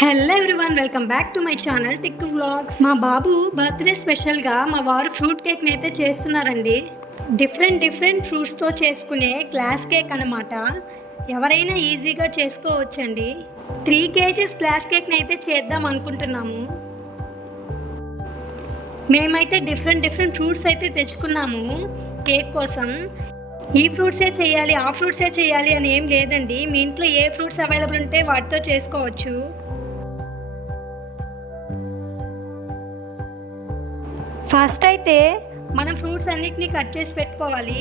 Hello everyone, welcome back to my channel Tikku vlogs. మా బాబు birthday స్పెషల్గా మా వారు ఫ్రూట్ కేక్ని అయితే చేస్తున్నారండి. డిఫరెంట్ ఫ్రూట్స్తో చేసుకునే గ్లాస్ కేక్ అన్నమాట. ఎవరైనా ఈజీగా చేసుకోవచ్చండి. 3 kgs గ్లాస్ కేక్ని అయితే చేద్దాం అనుకుంటున్నాము. మేమైతే డిఫరెంట్ ఫ్రూట్స్ అయితే తెచ్చుకున్నాము కేక్ కోసం. ఈ ఫ్రూట్సే చేయాలి, ఆ ఫ్రూట్సే చేయాలి అని ఏం లేదండి. మీ ఇంట్లో ఏ ఫ్రూట్స్ అవైలబుల్ ఉంటే వాటితో చేసుకోవచ్చు. ఫస్ట్ అయితే మనం ఫ్రూట్స్ అన్నిటినీ కట్ చేసి పెట్టుకోవాలి.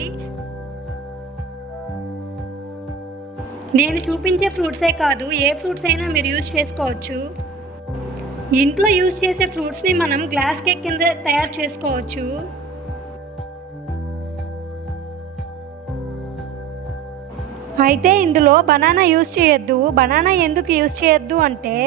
నేను చూపించే ఫ్రూట్సే కాదు, ఏ ఫ్రూట్స్ అయినా మీరు యూజ్ చేసుకోవచ్చు. ఇంట్లో యూజ్ చేసే ఫ్రూట్స్ని మనం గ్లాస్ కేక్ కింద తయారు చేసుకోవచ్చు. అయితే ఇందులో బనానా యూజ్ చేయొద్దు. బనానా ఎందుకు యూజ్ చేయొద్దు అంటే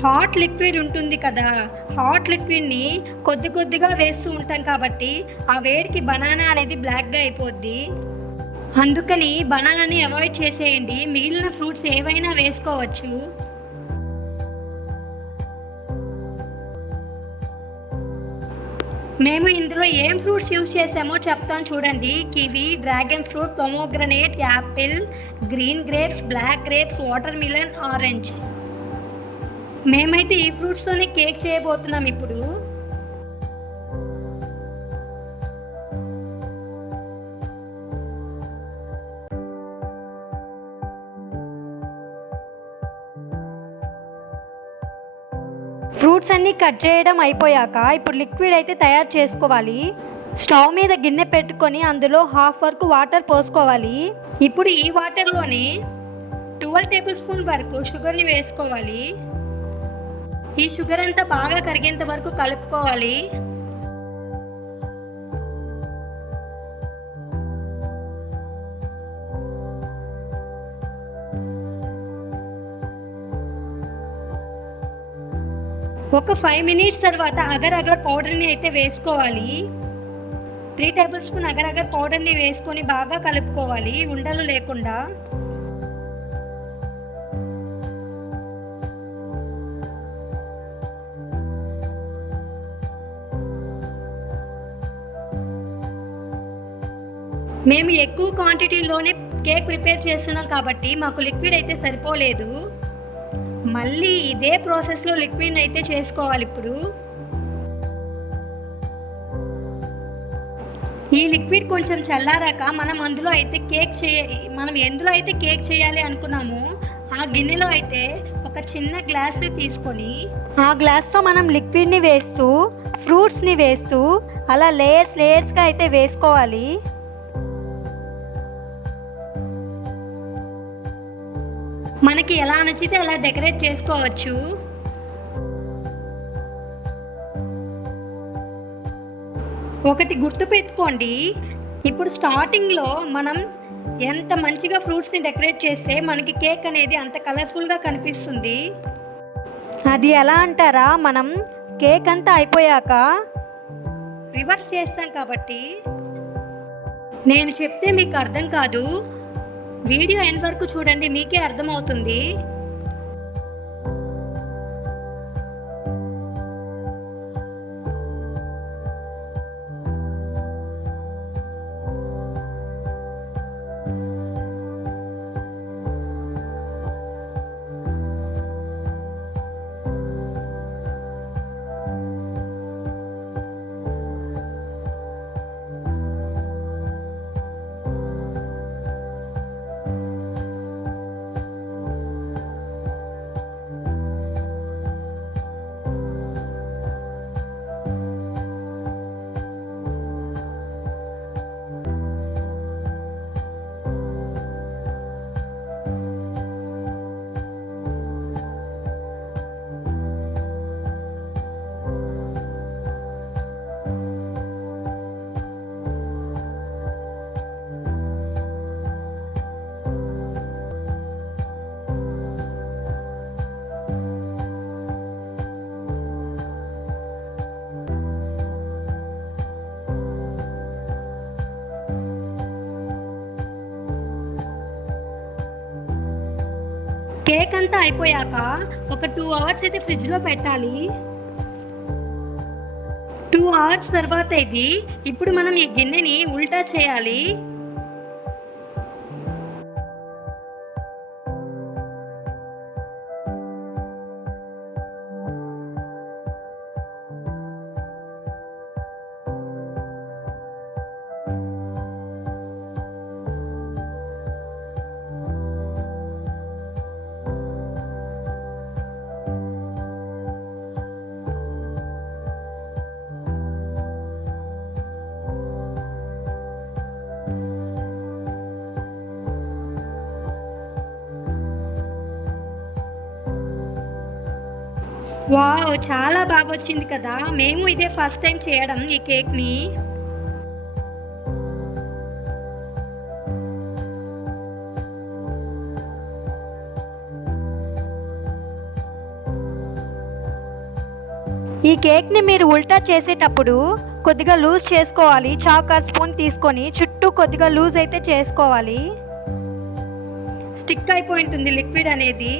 హాట్ లిక్విడ్ ఉంటుంది కదా, హాట్ లిక్విడ్ని కొద్దిగా వేస్తూ ఉంటాం కాబట్టి ఆ వేడికి బనానా అనేది బ్లాక్గా అయిపోద్ది. అందుకని బనానాని అవాయిడ్ చేసేయండి. మిగిలిన ఫ్రూట్స్ ఏవైనా వేసుకోవచ్చు. మేము ఇందులో ఏం ఫ్రూట్స్ యూజ్ చేసామో చెప్తాను చూడండి. Kiwi, dragon fruit, pomegranate, apple, green grapes, black grapes, watermelon, orange. మేమైతే ఈ ఫ్రూట్స్తోనే కేక్ చేయబోతున్నాం ఇప్పుడు. ఫ్రూట్స్ అన్నీ కట్ చేయడం అయిపోయాక ఇప్పుడు లిక్విడ్ అయితే తయారు చేసుకోవాలి. స్టవ్ మీద గిన్నె పెట్టుకొని అందులో హాఫ్ వరకు వాటర్ పోసుకోవాలి. ఇప్పుడు ఈ వాటర్లోనే 12 టేబుల్ స్పూన్ వరకు షుగర్ని వేసుకోవాలి. ఈ షుగర్ అంతా బాగా కరిగేంత వరకు కలుపుకోవాలి. ఒక 5 minutes తర్వాత అగర్ పౌడర్ని అయితే వేసుకోవాలి. 3 టేబుల్ స్పూన్ అగర్ పౌడర్ని వేసుకొని బాగా కలుపుకోవాలి, ఉండలు లేకుండా. మేము ఎక్కువ క్వాంటిటీలోనే కేక్ ప్రిపేర్ చేస్తున్నాం కాబట్టి మాకు లిక్విడ్ అయితే సరిపోలేదు. మళ్ళీ ఇదే ప్రాసెస్లో లిక్విడ్ అయితే చేసుకోవాలి. ఇప్పుడు ఈ లిక్విడ్ కొంచెం చల్లారాక మనం ఎందులో అయితే కేక్ చేయాలి అనుకున్నామో ఆ గిన్నెలో అయితే ఒక చిన్న గ్లాస్ని తీసుకొని ఆ గ్లాస్తో మనం లిక్విడ్ని వేస్తూ ఫ్రూట్స్ని వేస్తూ అలా లేయర్స్గా అయితే వేసుకోవాలి. మనకి ఎలా నచ్చితే అలా డెకరేట్ చేసుకోవచ్చు. ఒకటి గుర్తుపెట్టుకోండి, ఇప్పుడు స్టార్టింగ్లో మనం ఎంత మంచిగా ఫ్రూట్స్ని డెకరేట్ చేస్తే మనకి కేక్ అనేది అంత కలర్ఫుల్గా కనిపిస్తుంది. అది ఎలా అంటారా, మనం కేక్ అంతా అయిపోయాక రివర్స్ చేస్తాం కాబట్టి నేను చెప్తే మీకు అర్థం కాదు. వీడియో ఎండ్ వరకు చూడండి, మీకే అర్థమవుతుంది. కేక్ అంతా అయిపోయాక ఒక 2 అవర్స్ అయితే ఫ్రిడ్జ్లో పెట్టాలి. 2 అవర్స్ తర్వాత ఇప్పుడు మనం ఈ గిన్నెని ఉల్టా చేయాలి. వావ్! చాలా బాగొచ్చింది కదా! మేము ఇదే ఫస్ట్ టైం చేయడం ఈ కేక్‌ని. ఈ కేక్‌ని మీరు ఉల్టా చేసేటప్పుడు కొద్దిగా లూజ్ చేసుకోవాలి. చాక్ ఆర్ స్పూన్ తీసుకొని చుట్టూ కొద్దిగా లూజ్ అయితే చేసుకోవాలి. స్టిక్ అయిపోయి ఉంటుంది లిక్విడ్ అనేది.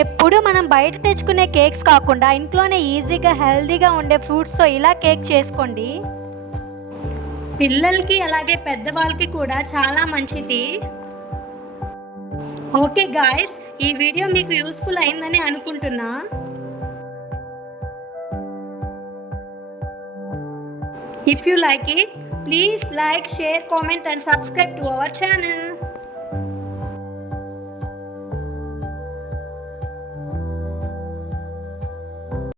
ఎప్పుడు మనం బయట తెచ్చుకునే కేక్స్ కాకుండా ఇంట్లోనే ఈజీగా హెల్తీగా ఉండే ఫ్రూట్స్తో ఇలా కేక్ చేసుకోండి. పిల్లలకి అలాగే పెద్దవాళ్ళకి కూడా చాలా మంచిది. ఓకే గాయ్స్, ఈ వీడియో మీకు యూస్ఫుల్ అయిందని అనుకుంటున్నా. If you like it, please like, share, comment and subscribe to our channel.